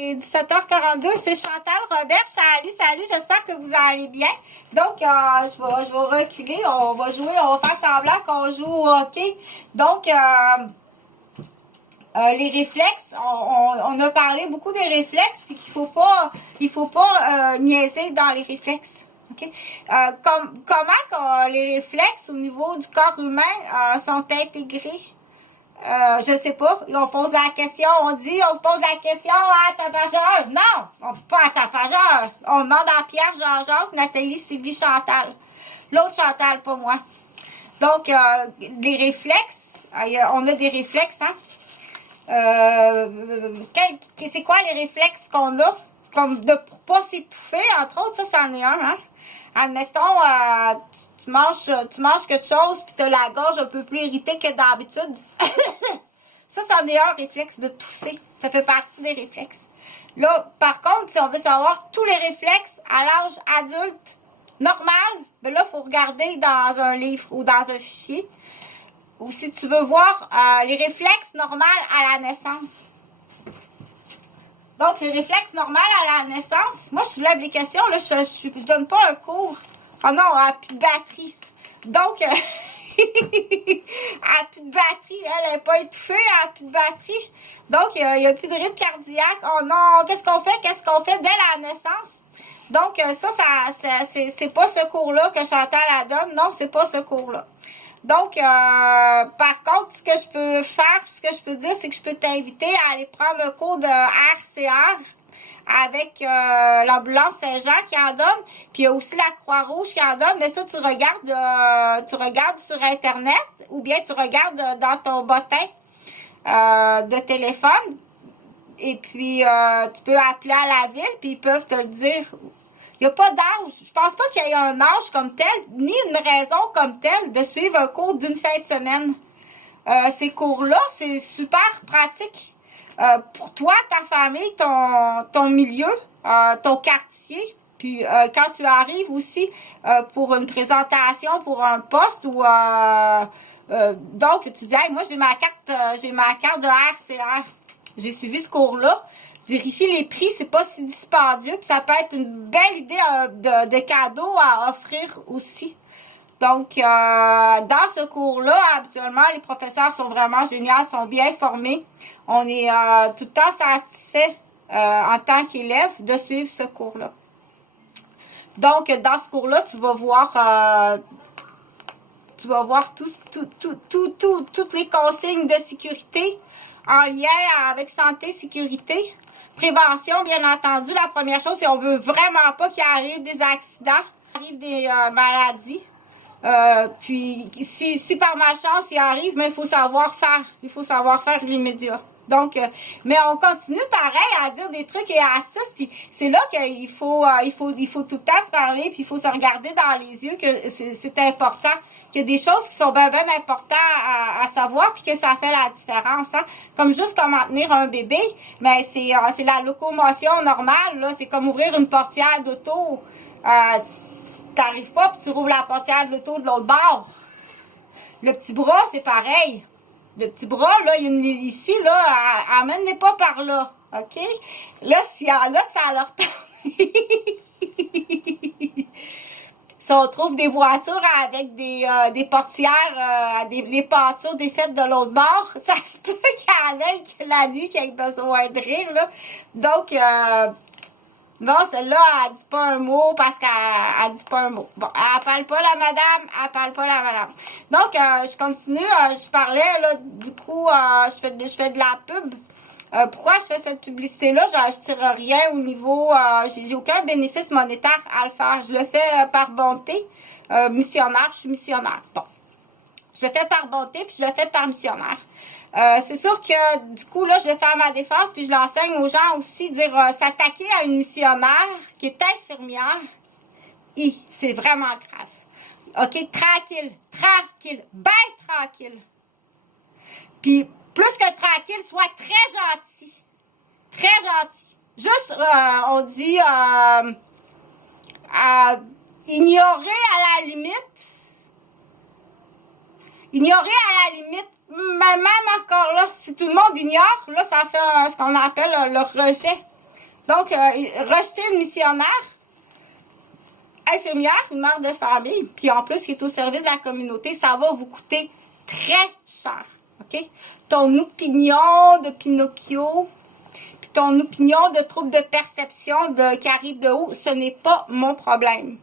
Il est 17h42, c'est Chantal Robert. Salut, j'espère que vous allez bien. Donc, je vais reculer, on va jouer, on va faire semblant qu'on joue au hockey. Donc, les réflexes, on a parlé beaucoup des réflexes, puis qu'il faut pas niaiser dans les réflexes. Okay? Comment les réflexes au niveau du corps humain sont intégrés? Je sais pas. On pose la question, on pose la question à tapageur. Non, pas à tapageur. On demande à Pierre, Jean-Jacques, Nathalie, Sylvie, Chantal. L'autre Chantal, pas moi. Donc, les réflexes, on a des réflexes, hein. C'est quoi les réflexes qu'on a? Comme pour pas s'étouffer, entre autres, ça, c'en est un, hein. Admettons, tu manges quelque chose puis t'as la gorge un peu plus irritée que d'habitude. Ça, c'en est un réflexe de tousser. Ça fait partie des réflexes. Là, par contre, si on veut savoir tous les réflexes à l'âge adulte normal, ben là, il faut regarder dans un livre ou dans un fichier. Ou si tu veux voir les réflexes normaux à la naissance. Donc, les réflexes normaux à la naissance, moi, je soulève les questions, là, je donne pas un cours. Oh non, elle n'a plus de batterie. Donc, elle n'a plus de batterie, elle n'est pas étouffée, elle n'a plus de batterie. Donc, il n'y a plus de rythme cardiaque. Oh non, qu'est-ce qu'on fait dès la naissance? Donc, c'est pas ce cours-là que Chantal a donne. Non, c'est pas ce cours-là. Donc, par contre, ce que je peux dire, c'est que je peux t'inviter à aller prendre un cours de RCR avec l'ambulance Saint-Jean qui en donne, puis il y a aussi la Croix-Rouge qui en donne, mais ça, tu regardes sur Internet ou bien tu regardes dans ton bottin de téléphone, et puis tu peux appeler à la ville, puis ils peuvent te le dire. Il n'y a pas d'âge. Je pense pas qu'il y ait un âge comme tel, ni une raison comme telle de suivre un cours d'une fin de semaine. Ces cours-là, c'est super pratique. Pour toi, ta famille, ton milieu, ton quartier. Puis quand tu arrives aussi pour une présentation, pour un poste ou donc tu dis hey, moi j'ai ma carte de RCR. J'ai suivi ce cours-là. Vérifier les prix, c'est pas si dispendieux, puis ça peut être une belle idée de cadeau à offrir aussi. Donc, dans ce cours-là, habituellement, les professeurs sont vraiment géniaux, sont bien formés. On est tout le temps satisfait en tant qu'élève de suivre ce cours-là. Donc, dans ce cours-là, tu vas voir toutes les consignes de sécurité en lien avec santé, sécurité. Prévention, bien entendu, la première chose, c'est qu'on veut vraiment pas qu'il arrive des accidents, qu'il arrive des maladies. Puis, si par malchance il arrive, mais il faut savoir faire l'immédiat. Donc, mais on continue pareil à dire des trucs et astuces, puis c'est là qu'il faut tout le temps se parler, puis il faut se regarder dans les yeux que c'est important, qu'il y a des choses qui sont bien importantes à savoir, puis que ça fait la différence, hein. Comme juste comment tenir un bébé, mais c'est la locomotion normale, là, c'est comme ouvrir une portière d'auto. T'arrives pas, puis tu rouvres la portière de l'auto de l'autre bord. Le petit bras, c'est pareil. Le petit bras, là, il y a une ici, là, amène-les pas par là, OK? Là, s'il y en a que ça leur tente. Si on trouve des voitures avec des portières, les peintures défaites de l'autre bord, ça se peut qu'il y en ait que la nuit qui ait besoin de rire, là. Donc, non, celle-là, elle dit pas un mot parce qu'elle dit pas un mot. Bon, elle parle pas la madame. Donc, je continue. Je parlais, là, du coup, je fais de la pub. Pourquoi je fais cette publicité-là? Je tire rien au niveau... j'ai aucun bénéfice monétaire à le faire. Je le fais par bonté. Missionnaire, je suis missionnaire. Bon. Je le fais par bonté, puis je le fais par missionnaire. C'est sûr que, du coup, là, je le fais à ma défense, puis je l'enseigne aux gens aussi, dire s'attaquer à une missionnaire qui est infirmière, c'est vraiment grave. OK, tranquille, bien tranquille. Puis, plus que tranquille, sois très gentil. Très gentil. Juste, on dit, ignorer à la limite. Ignorer à la limite, mais même encore là, si tout le monde ignore, là, ça fait ce qu'on appelle le rejet. Donc, rejeter une missionnaire, infirmière, une mère de famille, puis en plus qui est au service de la communauté, ça va vous coûter très cher. OK? Ton opinion de Pinocchio, puis ton opinion de trouble de perception qui arrive de haut, ce n'est pas mon problème.